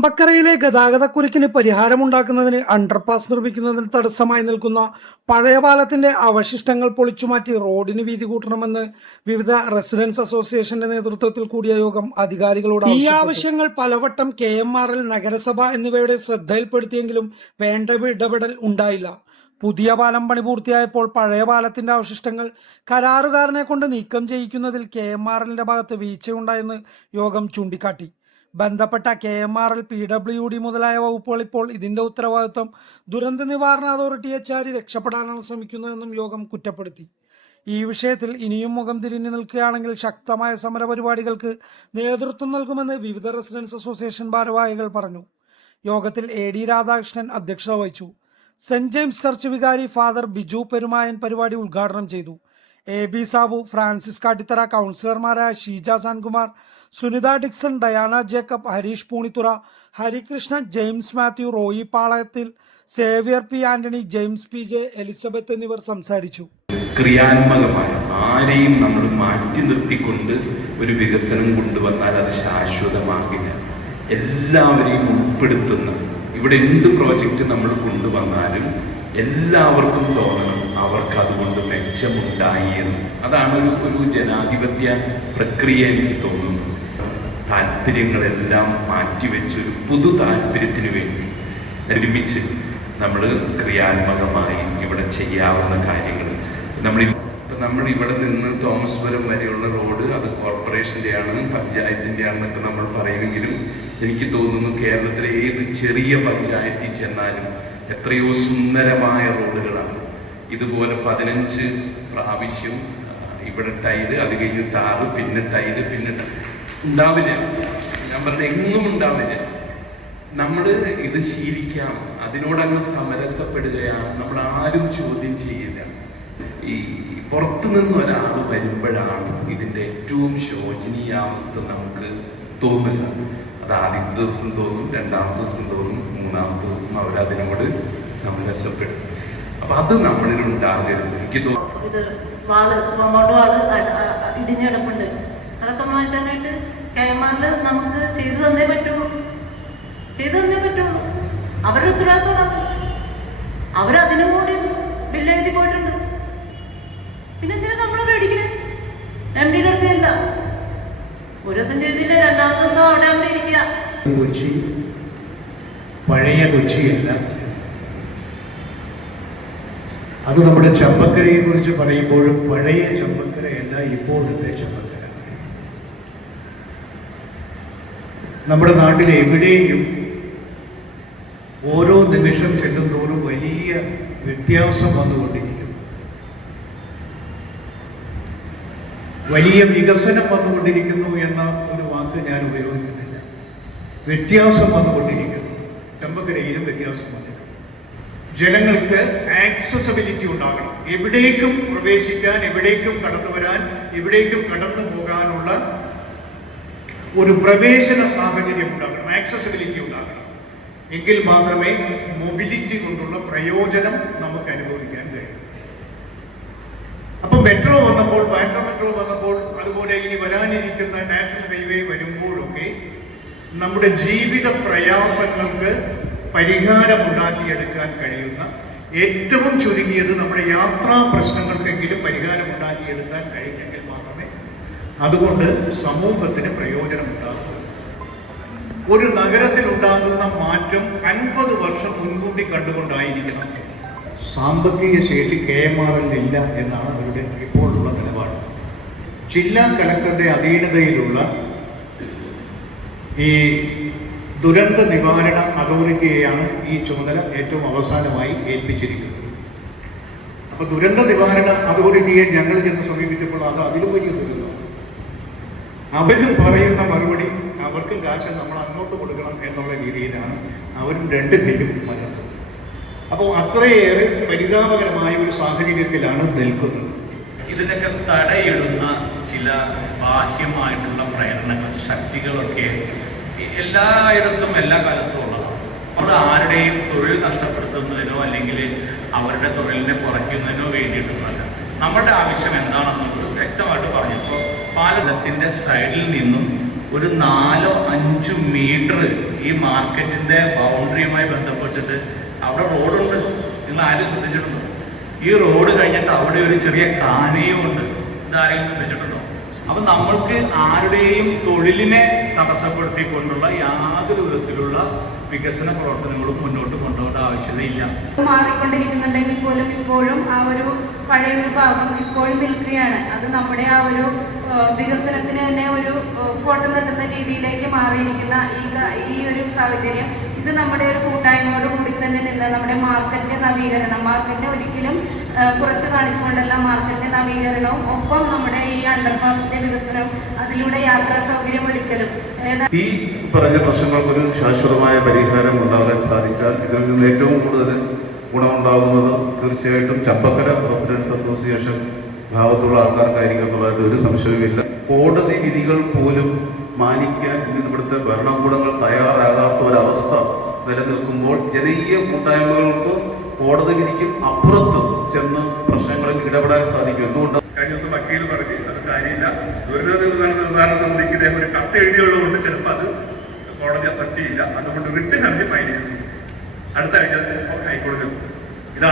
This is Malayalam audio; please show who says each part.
Speaker 1: ചമ്പക്കരയിലെ ഗതാഗതക്കുരുക്കിന് പരിഹാരമുണ്ടാക്കുന്നതിന് അണ്ടർപാസ് നിർമ്മിക്കുന്നതിന് തടസ്സമായി നിൽക്കുന്ന പഴയ പാലത്തിന്റെ അവശിഷ്ടങ്ങൾ പൊളിച്ചുമാറ്റി റോഡിന് വീതി കൂട്ടണമെന്ന് വിവിധ റെസിഡൻസ് അസോസിയേഷന്റെ നേതൃത്വത്തിൽ കൂടിയ യോഗം അധികാരികളോട് ഈ ആവശ്യങ്ങൾ പലവട്ടം കെ എം ആർ എൽ നഗരസഭ എന്നിവയുടെ ശ്രദ്ധയിൽപ്പെടുത്തിയെങ്കിലും വേണ്ട ഇടപെടൽ ഉണ്ടായില്ല. പുതിയ പാലം പണി പൂർത്തിയായപ്പോൾ പഴയ പാലത്തിന്റെ അവശിഷ്ടങ്ങൾ കരാറുകാരനെ കൊണ്ട് നീക്കം ചെയ്യിക്കുന്നതിൽ കെ എം ആർ എല്ലിന്റെ ഭാഗത്ത് വീഴ്ചയുണ്ടായെന്ന് യോഗം ചൂണ്ടിക്കാട്ടി. ബന്ധപ്പെട്ട K M R L P W D മുതലായ വകുപ്പുകൾ ഇപ്പോൾ ഇതിന്റെ ഉത്തരവാദിത്വം ദുരന്ത നിവാരണ അതോറിറ്റിയെ ചാരി രക്ഷപ്പെടാനാണ് ശ്രമിക്കുന്നതെന്നും യോഗം കുറ്റപ്പെടുത്തി. ഈ വിഷയത്തിൽ ഇനിയും മുഖം തിരിഞ്ഞു നിൽക്കുകയാണെങ്കിൽ ശക്തമായ സമരപരിപാടികൾക്ക് നേതൃത്വം നൽകുമെന്ന് വിവിധ റെസിഡൻസ് അസോസിയേഷൻ ഭാരവാഹികൾ പറഞ്ഞു. യോഗത്തിൽ എ ഡി രാധാകൃഷ്ണൻ അധ്യക്ഷത വഹിച്ചു. സെന്റ് ജെയിംസ് ചർച്ച് വികാരി ഫാദർ ബിജു പെരുമായൻ പരിപാടി ഉദ്ഘാടനം ചെയ്തു. A B Sabu Francis Kattithara കൗൺസിലർമാരായ Sheeja Sankumar Sunitha Dixon Diana Jacob Harish Poonithura Harikrishnan James Mathew Roy Palayathil Xavier P Antony James P J Elizabeth എന്നിവർ സംസാരിച്ചു.
Speaker 2: ക്രിയാത്മകമായ ആരെയും നമ്മൾ മാറ്റി നിർത്തിക്കൊണ്ട് ഒരു വികസനം കൊണ്ടുവന്നാൽ അത് ശാശ്വതമാകില്ല. എല്ലാവരെയും ഉൾപ്പെടുത്തുന്ന ഇവിടെ എന്ത് പ്രോജക്റ്റ് നമ്മൾ കൊണ്ടുവന്നാലും എല്ലാവർക്കും തോന്നണം അവർക്ക് അതുകൊണ്ട് മെച്ചമുണ്ടായി എന്ന് അതാണ് ഒരു ജനാധിപത്യ പ്രക്രിയ എനിക്ക് തോന്നുന്നത്. താല്പര്യങ്ങളെല്ലാം മാറ്റിവെച്ച് ഒരു പുതു താല്പര്യത്തിന് വേണ്ടി ഒരുമിച്ച് നമ്മൾ ക്രിയാത്മകമായി ഇവിടെ ചെയ്യാവുന്ന കാര്യങ്ങൾ. നമ്മൾ നമ്മൾ ഇവിടെ നിന്ന് തോമസ്പുരം വരെയുള്ള റോഡ് അത് കോർപ്പറേഷന്റെ ആണ് പഞ്ചായത്തിന്റെ ആണെന്നൊക്കെ നമ്മൾ പറയുമെങ്കിലും എനിക്ക് തോന്നുന്നു കേരളത്തിലെ ഏത് ചെറിയ പഞ്ചായത്തിൽ ചെന്നാലും എത്രയോ സുന്ദരമായ റോഡുകളാണ്. ഇതുപോലെ പതിനഞ്ച് പ്രാവശ്യം ഇവിടെ ടൈൽ അത് കഴിഞ്ഞ് താറ് പിന്നെ ടൈൽ പിന്നെ ഉണ്ടാവില്ല. ഞാൻ പറഞ്ഞ എങ്ങും ഉണ്ടാവില്ല. നമ്മൾ ഇത് ശീലിക്കാം. അതിനോടങ്ങ് സമരസപ്പെടുകയാണ്. നമ്മൾ ആരും ചോദ്യം ചെയ്യില്ല. ഈ പുറത്തു നിന്ന് ഒരാൾ വരുമ്പോഴാണ് ഇതിന്റെ ഏറ്റവും ശോചനീയാവസ്ഥ നമുക്ക് തോന്നുക. അത് ആദ്യത്തെ ദിവസം തോന്നും രണ്ടാമത്തെ ദിവസം തോന്നും മൂന്നാമത്തെ ദിവസം അവരതിനോട് സംരക്ഷപ്പെടും അപ്പൊ അത് നമ്മളിൽ ഉണ്ടാകരുത്. എനിക്ക് തോന്നുന്നു
Speaker 3: അതൊക്കെ മാറ്റാനായിട്ട് കൈമാറിൽ നമുക്ക് ചെയ്തു തന്നേ പറ്റുള്ളൂ. ചെയ്തു തന്നേ പറ്റുള്ളൂ. അവരുടെ ഉത്തരവാദിത്തമാണ് അവരതിനും കൂടി ബില്ല് എഴുതി പോയിട്ടുണ്ട്. പിന്നെ എന്തിനാ നമ്മളെ പേടിക്കണേ എം ഡിയുടെ
Speaker 4: കൊച്ചി പഴയ കൊച്ചിയല്ല. അത് നമ്മുടെ ചമ്പക്കരയെ കുറിച്ച് പറയുമ്പോഴും പഴയ ചമ്പക്കരയല്ല ഇപ്പോഴത്തെ ചമ്പക്കര. നമ്മുടെ നാട്ടിൽ എവിടെയും ഓരോ നിമിഷം ചെല്ലുന്തോറും വലിയ വ്യത്യാസം വന്നുകൊണ്ടിരിക്കുന്നു വലിയ വികസനം വന്നുകൊണ്ടിരിക്കുന്നു എന്ന ഒരു വാക്ക് ഞാൻ ഉപയോഗിക്കുന്നില്ല. വ്യത്യാസം വന്നുകൊണ്ടിരിക്കുന്നു. ചമ്പക്കരയിലും വ്യത്യാസം വന്നിട്ടുണ്ട്. ജനങ്ങൾക്ക് ആക്സസബിലിറ്റി ഉണ്ടാകണം. എവിടേക്കും പ്രവേശിക്കാൻ എവിടേക്കും കടന്നു വരാൻ എവിടേക്കും കടന്നു പോകാനുള്ള ഒരു പ്രവേശന സാഹചര്യം ഉണ്ടാകണം. ആക്സസബിലിറ്റി ഉണ്ടാകണം. എങ്കിൽ മാത്രമേ മൊബിലിറ്റി കൊണ്ടുള്ള പ്രയോജനം നമുക്ക് അനുഭവിക്കാൻ കഴിയൂ. അപ്പൊ മെട്രോ വന്നപ്പോൾ ബാൻഡ്ര മെട്രോ വന്നപ്പോൾ അതുപോലെ ഇനി വരാനിരിക്കുന്ന നാഷണൽ ഹൈവേ വരുമ്പോഴൊക്കെ നമ്മുടെ ജീവിത പ്രയാസങ്ങൾക്ക് പരിഹാരമുണ്ടാക്കിയെടുക്കാൻ കഴിയുന്ന ഏറ്റവും ചുരുങ്ങിയത് നമ്മുടെ യാത്രാ പ്രശ്നങ്ങൾക്കെങ്കിലും പരിഹാരമുണ്ടാക്കിയെടുക്കാൻ കഴിഞ്ഞെങ്കിൽ മാത്രമേ അതുകൊണ്ട് സമൂഹത്തിന് പ്രയോജനമുണ്ടാകൂ. ഒരു നഗരത്തിൽ ഉണ്ടാകുന്ന മാറ്റം അൻപത് വർഷം മുൻകൂട്ടി കണ്ടുകൊണ്ടായിരിക്കണം. സാമ്പത്തിക ശേഷി കെ എം ആർ ഇല്ല എന്നാണ് അവരുടെ ഇപ്പോഴുള്ള നിലപാട്. ജില്ലാ കലക്ടറുടെ അധീനതയിലുള്ള ഈ ദുരന്ത നിവാരണ അതോറിറ്റിയെയാണ് ഈ ചുമതല ഏറ്റവും അവസാനമായി ഏൽപ്പിച്ചിരിക്കുന്നത്. അപ്പൊ ദുരന്ത നിവാരണ അതോറിറ്റിയെ ഞങ്ങൾ ചെന്ന് സമീപിച്ചപ്പോൾ അത് അതിലും വലിയ ദുരന്തമാണ്. അവരും പറയുന്ന മറുപടി അവർക്ക് കാശ് നമ്മൾ അങ്ങോട്ട് കൊടുക്കണം എന്നുള്ള രീതിയിലാണ് അവരും രണ്ട് പേരും പറയുന്നത് അപ്പോൾ അത്രയേറെ പരിതാപകരമായ ഒരു സാഹചര്യത്തിലാണ് നിൽക്കുന്നത്.
Speaker 5: ഇതിനൊക്കെ തടയിടുന്ന ചില ബാഹ്യമായിട്ടുള്ള പ്രേരണകൾ ശക്തികളൊക്കെ എല്ലായിടത്തും എല്ലാ കാലത്തും ഉള്ളതാണ്. നമ്മൾ ആരുടെയും തൊഴിൽ നഷ്ടപ്പെടുത്തുന്നതിനോ അല്ലെങ്കിൽ അവരുടെ തൊഴിലിനെ കുറയ്ക്കുന്നതിനോ വേണ്ടിയിട്ടൊന്നുമല്ല നമ്മുടെ ആവശ്യം എന്താണെന്നുള്ളത് വ്യക്തമായിട്ട് പറഞ്ഞപ്പോൾ പാലത്തിന്റെ സൈഡിൽ നിന്നും ഒരു നാലോ അഞ്ചോ മീറ്റർ ഈ മാർക്കറ്റിന്റെ ബൗണ്ടറിയുമായി ബന്ധപ്പെട്ടിട്ട് അവിടെ റോഡുണ്ട് നിങ്ങൾ ആരും ശ്രദ്ധിച്ചിട്ടുണ്ടോ? ഈ റോഡ് കഴിഞ്ഞിട്ട് അവിടെ ഒരു ചെറിയ കാനയും ഉണ്ട്. ഇതാരെയും ശ്രദ്ധിച്ചിട്ടുണ്ടോ? അപ്പൊ നമ്മൾക്ക് ആരുടെയും തൊഴിലിനെ തടസ്സപ്പെടുത്തിക്കൊണ്ടുള്ള യാതൊരു വിധത്തിലുള്ള വികസന പ്രവർത്തനങ്ങളും മുന്നോട്ട് കൊണ്ടുപോകേണ്ട ആവശ്യതയില്ല.
Speaker 6: മാറിക്കൊണ്ടിരിക്കുന്നുണ്ടെങ്കിൽ പോലും ഇപ്പോഴും ആ ഒരു പഴയ ഒരു ഭാഗം ഇപ്പോഴും നിൽക്കുകയാണ്. അത് നമ്മുടെ ആ ഒരു വികസനത്തിന് തന്നെ ഒരു കോട്ടം തട്ടുന്ന രീതിയിലേക്ക് മാറിയിരിക്കുന്ന ഈ ഈ ഒരു സാഹചര്യം ഇത് നമ്മുടെ ഒരു കൂട്ടായ്മയോട് കൂടി തന്നെ നവീകരണം മാർക്കറ്റിനെ ഒരിക്കലും കുറച്ച് കാണിച്ചുകൊണ്ടല്ല മാർക്കറ്റിന്റെ നവീകരണവും ഒപ്പം നമ്മുടെ ഈ അണ്ടർപാസിന്റെ വികസനം അതിലൂടെ യാത്രാ സൗകര്യം ഒരുക്കലും.
Speaker 7: ഈ പറഞ്ഞ പ്രശ്നങ്ങൾക്കൊരു ശാശ്വതമായ പരിഹാരം ഉണ്ടാകാൻ സാധിച്ചാൽ ഇതിൽ നിന്ന് ഏറ്റവും കൂടുതൽ ഗുണമുണ്ടാകുന്നത് തീർച്ചയായിട്ടും ചമ്പക്കര റെസിഡൻസ് അസോസിയേഷൻ ഭാഗത്തുള്ള ആൾക്കാർക്കായിരിക്കും എന്നുള്ളത് ഒരു സംശയവുമില്ല. കോടതി വിധികൾ പോലും മാനിക്കാൻ ഇന്ന് ഇവിടുത്തെ ഭരണകൂടങ്ങൾ തയ്യാറാകാത്ത ഒരവസ്ഥ നിലനിൽക്കുമ്പോൾ ജനകീയ കൂട്ടായ്മകൾക്ക് കോടതി വിധിക്കും അപ്പുറത്ത് ചെന്ന് പ്രശ്നങ്ങളിൽ ഇടപെടാൻ സാധിക്കും. എന്തുകൊണ്ട്?
Speaker 8: കഴിഞ്ഞ ദിവസം വക്കീൽ പറഞ്ഞു അത് കാര്യമില്ല. ദുരിത നിർദ്ധാരണ സമിതിക്ക് ഇദ്ദേഹം ഒരു കത്ത് എഴുതിയുള്ളതുകൊണ്ട് ചിലപ്പോൾ അത് കോടതി അക്സെപ്റ്റ് ചെയ്യില്ല. അതുകൊണ്ട് റിട്ട് ഹർജി ഫയൽ ചെയ്തു. അടുത്ത ആഴ്ച ഹൈക്കോടതി